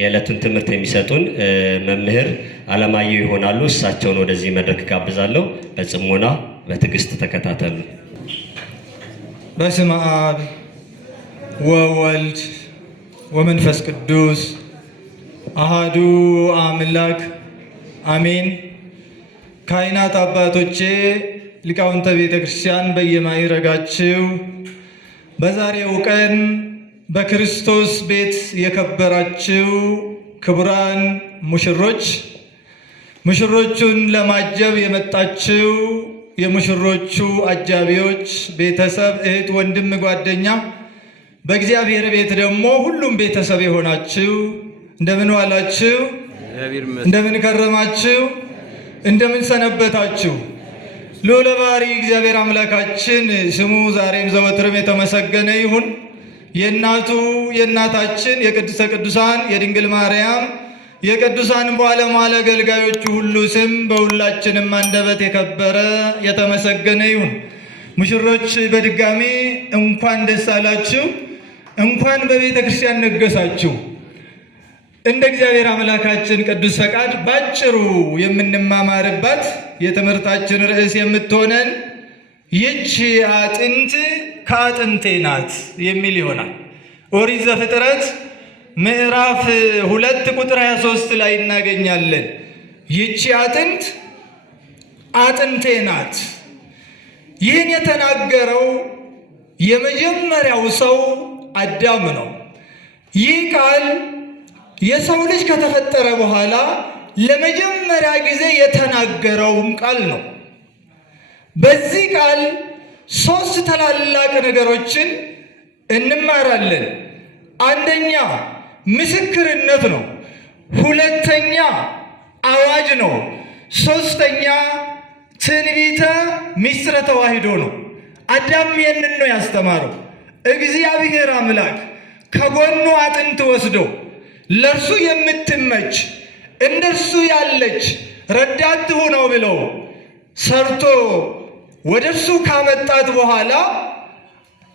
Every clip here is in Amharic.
የዕለቱን ትምህርት የሚሰጡን መምህር አለማየሁ ይሆናሉ። እሳቸውን ወደዚህ መድረክ ጋብዛለሁ። በጽሞና በትዕግስት ተከታተሉ። በስመ አብ ወወልድ ወመንፈስ ቅዱስ አሃዱ አምላክ አሜን። ካህናት አባቶቼ፣ ሊቃውንተ ቤተ ክርስቲያን በየማዕረጋችሁ በዛሬው ቀን በክርስቶስ ቤት የከበራችሁ ክቡራን ሙሽሮች፣ ሙሽሮቹን ለማጀብ የመጣችሁ የሙሽሮቹ አጃቢዎች፣ ቤተሰብ፣ እህት፣ ወንድም፣ ጓደኛ፣ በእግዚአብሔር ቤት ደግሞ ሁሉም ቤተሰብ የሆናችሁ እንደምን ዋላችሁ? እንደምን ከረማችሁ? እንደምን ሰነበታችሁ? ልዑለ ባሕርይ እግዚአብሔር አምላካችን ስሙ ዛሬም ዘወትርም የተመሰገነ ይሁን። የእናታችን የቅድስተ ቅዱሳን የድንግል ማርያም የቅዱሳን ባለሟል አገልጋዮቹ ሁሉ ስም በሁላችንም አንደበት የከበረ የተመሰገነ ይሁን። ሙሽሮች በድጋሚ እንኳን ደስ አላችሁ፣ እንኳን በቤተ ክርስቲያን ነገሳችሁ። እንደ እግዚአብሔር አምላካችን ቅዱስ ፈቃድ ባጭሩ የምንማማርባት የትምህርታችን ርዕስ የምትሆነን ይህች አጥንት ከአጥንቴ ናት የሚል ይሆናል። ኦሪት ዘፍጥረት ምዕራፍ 2 ቁጥር 23 ላይ እናገኛለን። ይህች አጥንት አጥንቴ ናት። ይህን የተናገረው የመጀመሪያው ሰው አዳም ነው። ይህ ቃል የሰው ልጅ ከተፈጠረ በኋላ ለመጀመሪያ ጊዜ የተናገረውም ቃል ነው። በዚህ ቃል 3 ታላላቅ ነገሮችን እንማራለን። አንደኛ ምስክርነት ነው። ሁለተኛ አዋጅ ነው። ሶስተኛ ትንቢተ ምስጢረ ተዋሕዶ ነው። አዳም ይህንን ነው ያስተማረው። እግዚአብሔር አምላክ ከጎኑ አጥንት ወስዶ ለእርሱ የምትመች እንደርሱ ያለች ረዳት ሁነው ብለው ሰርቶ ወደ እርሱ ካመጣት በኋላ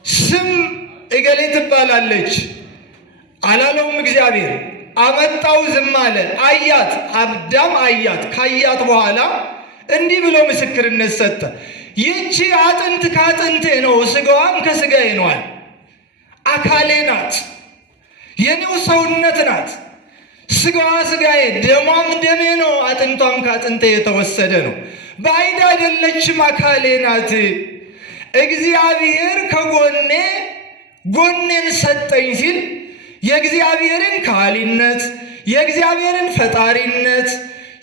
ስም እገሌ ትባላለች አላለውም። እግዚአብሔር አመጣው፣ ዝም አለ። አያት፣ አዳም አያት። ካያት በኋላ እንዲህ ብሎ ምስክርነት ሰጠ። ይህቺ አጥንት ከአጥንቴ ነው፣ ስጋዋም ከስጋዬ ነዋል። አካሌ ናት፣ የኔው ሰውነት ናት። ስጋዋ ስጋዬ፣ ደሟም ደሜ ነው። አጥንቷም ከአጥንቴ የተወሰደ ነው። ባዕድ አይደለችም፣ አካሌ ናት። እግዚአብሔር ከጎኔ ጎኔን ሰጠኝ ሲል የእግዚአብሔርን ካህሊነት፣ የእግዚአብሔርን ፈጣሪነት፣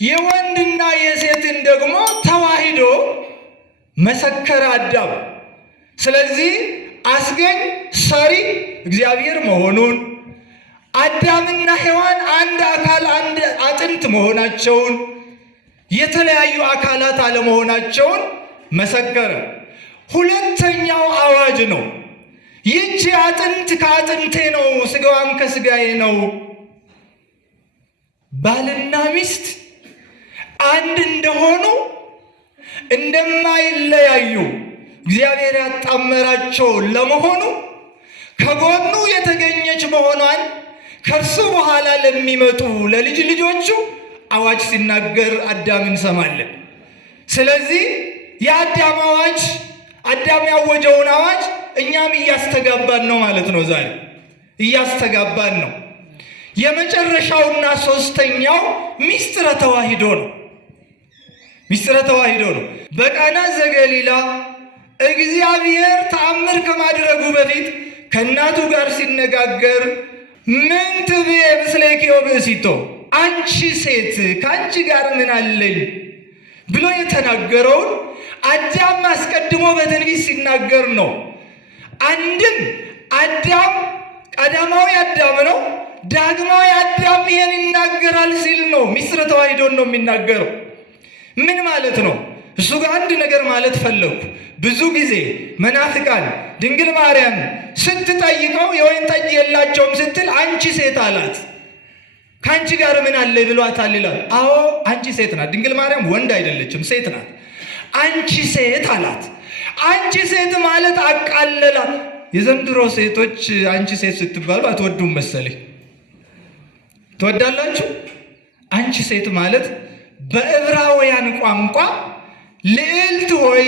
የወንድና የሴትን ደግሞ ተዋሕዶ መሰከረ አዳም። ስለዚህ አስገኝ ሰሪ እግዚአብሔር መሆኑን፣ አዳምና ሔዋን አንድ አካል አንድ አጥንት መሆናቸውን፣ የተለያዩ አካላት አለመሆናቸውን መሰከረ። ሁለተኛው አዋጅ ነው። ይህች አጥንት ከአጥንቴ ነው፣ ስጋዋም ከስጋዬ ነው። ባልና ሚስት አንድ እንደሆኑ እንደማይለያዩ እግዚአብሔር ያጣመራቸው ለመሆኑ ከጎኑ የተገኘች መሆኗን ከእርሱ በኋላ ለሚመጡ ለልጅ ልጆቹ አዋጅ ሲናገር አዳም እንሰማለን። ስለዚህ የአዳም አዋጅ፣ አዳም ያወጀውን አዋጅ እኛም እያስተጋባን ነው ማለት ነው። ዛሬ እያስተጋባን ነው። የመጨረሻውና ሶስተኛው ምስጢረ ተዋሕዶ ነው። ምስጢረ ተዋሕዶ ነው። በቃና ዘገሊላ እግዚአብሔር ተአምር ከማድረጉ በፊት ከእናቱ ጋር ሲነጋገር ምን ትብዬ ምስሌኪ ወብእሲቶ፣ አንቺ ሴት ከአንቺ ጋር ምን አለኝ ብሎ የተናገረውን አዳም አስቀድሞ በትንቢት ሲናገር ነው። አንድም አዳም ቀዳማዊ አዳም ነው፣ ዳግማዊ አዳም ይሄን ይናገራል ሲል ነው። ምስጢረ ተዋሕዶን ነው የሚናገረው። ምን ማለት ነው? እሱ ጋር አንድ ነገር ማለት ፈለጉ። ብዙ ጊዜ መናፍቃን ድንግል ማርያም ስትጠይቀው የወይን ጠጅ የላቸውም ስትል አንቺ ሴት አላት። ከአንቺ ጋር ምን አለ ብሏታል ይላል። አዎ አንቺ ሴት ናት። ድንግል ማርያም ወንድ አይደለችም፣ ሴት ናት። አንቺ ሴት አላት። አንቺ ሴት ማለት አቃለላት። የዘንድሮ ሴቶች አንቺ ሴት ስትባሉ አትወዱም መሰለኝ። ትወዳላችሁ? አንቺ ሴት ማለት በዕብራውያን ቋንቋ ልዕልት ሆይ፣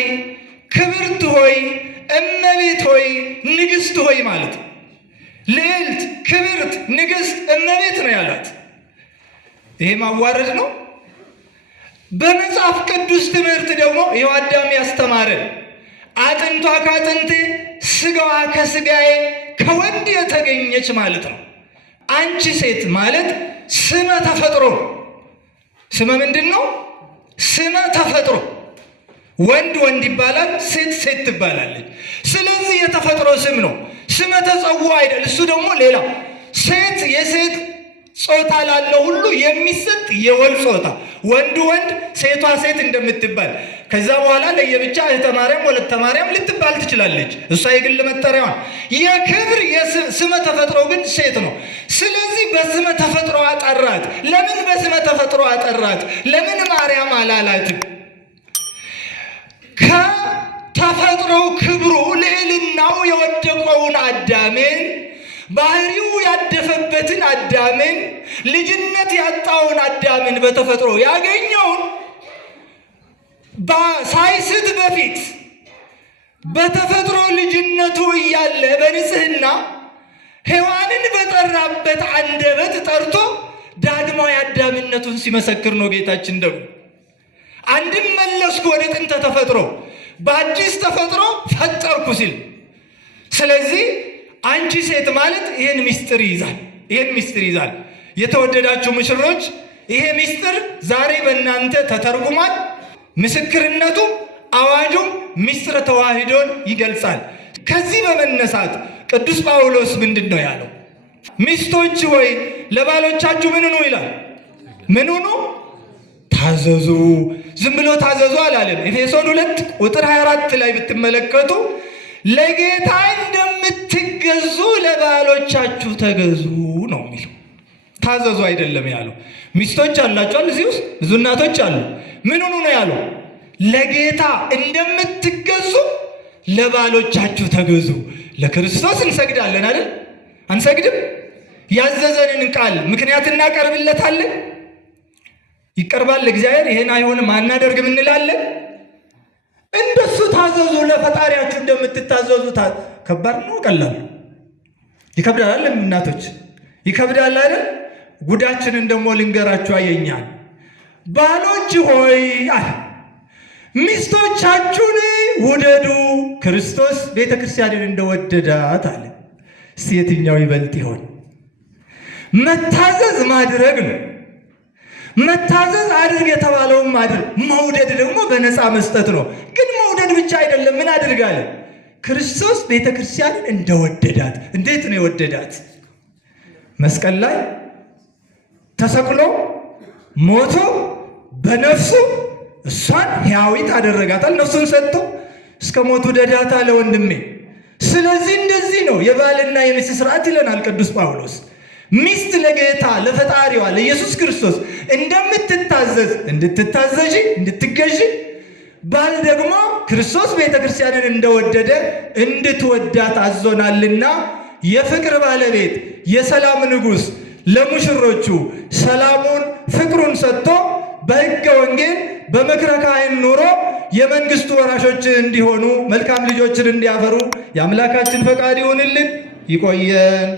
ክብርት ሆይ፣ እመቤት ሆይ፣ ንግሥት ሆይ ማለት ነው። ልዕልት፣ ክብርት፣ ንግሥት፣ እመቤት ነው ያላት። ይሄ ማዋረድ ነው። በመጽሐፍ ቅዱስ ትምህርት ደግሞ ይኸው አዳም ያስተማረን አጥንቷ ከአጥንቴ ሥጋዋ ከሥጋዬ ከወንድ የተገኘች ማለት ነው። አንቺ ሴት ማለት ስመ ተፈጥሮ። ስመ ምንድን ነው? ስመ ተፈጥሮ። ወንድ ወንድ ይባላል፣ ሴት ሴት ትባላለች። ስለዚህ የተፈጥሮ ስም ነው። ስመ ተጸውዖ አይደል። እሱ ደግሞ ሌላ ሴት የሴት ጾታ ላለው ሁሉ የሚሰጥ የወል ጾታ፣ ወንዱ ወንድ ሴቷ ሴት እንደምትባል ከዛ በኋላ ለየብቻ እህተ ማርያም ወለተ ማርያም ልትባል ትችላለች። እሷ የግል መጠሪያዋን። የክብር ስመ ተፈጥሮ ግን ሴት ነው። ስለዚህ በስመ ተፈጥሮ አጠራት። ለምን በስመ ተፈጥሮ አጠራት? ለምን ማርያም አላላትም? ከተፈጥሮው ክብሩ ልዕልናው የወደቀውን አዳምን፣ ባህሪው ያደፈበትን አዳምን፣ ልጅነት ያጣውን አዳምን በተፈጥሮ ያገኘውን ሳይስት በፊት በተፈጥሮ ልጅነቱ እያለ በንጽህና ሔዋንን በጠራበት አንደበት ጠርቶ ዳግማዊ አዳምነቱን ሲመሰክር ነው ጌታችን ደግሞ አንድም መለስኩ ወደ ጥንተ ተፈጥሮ በአዲስ ተፈጥሮ ፈጠርኩ ሲል። ስለዚህ አንቺ ሴት ማለት ይህን ምስጢር ይዛል። ይህን ምስጢር ይዛል። የተወደዳችሁ ሙሽሮች ይሄ ምስጢር ዛሬ በእናንተ ተተርጉሟል። ምስክርነቱ አዋጁም ምስጢረ ተዋሕዶን ይገልጻል። ከዚህ በመነሳት ቅዱስ ጳውሎስ ምንድን ነው ያለው? ሚስቶች ሆይ ለባሎቻችሁ ምን ሁኑ ይላል። ምን ሁኑ? ታዘዙ። ዝም ብሎ ታዘዙ አላለም። ኤፌሶን 2 ቁጥር 24 ላይ ብትመለከቱ ለጌታ እንደምትገዙ ለባሎቻችሁ ተገዙ ነው የሚለው። ታዘዙ አይደለም ያለው። ሚስቶች አላችኋል፣ እዚህ ውስጥ ብዙ እናቶች አሉ። ምን ሁኑ ነው ያለው? ለጌታ እንደምትገዙ ለባሎቻችሁ ተገዙ። ለክርስቶስ እንሰግዳለን አይደል? አንሰግድም? ያዘዘንን ቃል ምክንያት እናቀርብለታለን። ይቀርባል እግዚአብሔር ይሄን አይሆንም አናደርግም እንላለን። እንደሱ ታዘዙ፣ ለፈጣሪያችሁ እንደምትታዘዙ። ከባድ ነው ቀላል? ይከብዳል። እናቶች ይከብዳል አይደል? ጉዳችንን ደግሞ ልንገራችሁ አየኛል። ባሎች ሆይ አለ ሚስቶቻችሁን ውደዱ፣ ክርስቶስ ቤተ ክርስቲያንን እንደወደዳት አለ። እስቲ የትኛው ይበልጥ ይሆን? መታዘዝ ማድረግ ነው። መታዘዝ አድርግ የተባለውን ማድረግ፣ መውደድ ደግሞ በነፃ መስጠት ነው። ግን መውደድ ብቻ አይደለም። ምን አድርጋለ? ክርስቶስ ቤተ ክርስቲያንን እንደወደዳት። እንዴት ነው የወደዳት? መስቀል ላይ ተሰቅሎ ሞቶ በነፍሱ እሷን ሕያዊት አደረጋታል። ነፍሱን ሰጥቶ እስከ ሞቱ ደዳታ ለወንድሜ። ስለዚህ እንደዚህ ነው የባልና የሚስት ስርዓት ይለናል ቅዱስ ጳውሎስ። ሚስት ለጌታ ለፈጣሪዋ ለኢየሱስ ክርስቶስ እንደምትታዘዝ እንድትታዘዥ እንድትገዥ፣ ባል ደግሞ ክርስቶስ ቤተ ክርስቲያንን እንደወደደ እንድትወዳት አዞናልና የፍቅር ባለቤት የሰላም ንጉሥ ለሙሽሮቹ ሰላሙን ፍቅሩን ሰጥቶ በሕገ ወንጌል በምክረ ካህን ኑሮ የመንግስቱ ወራሾች እንዲሆኑ መልካም ልጆችን እንዲያፈሩ የአምላካችን ፈቃድ ይሁንልን። ይቆየን።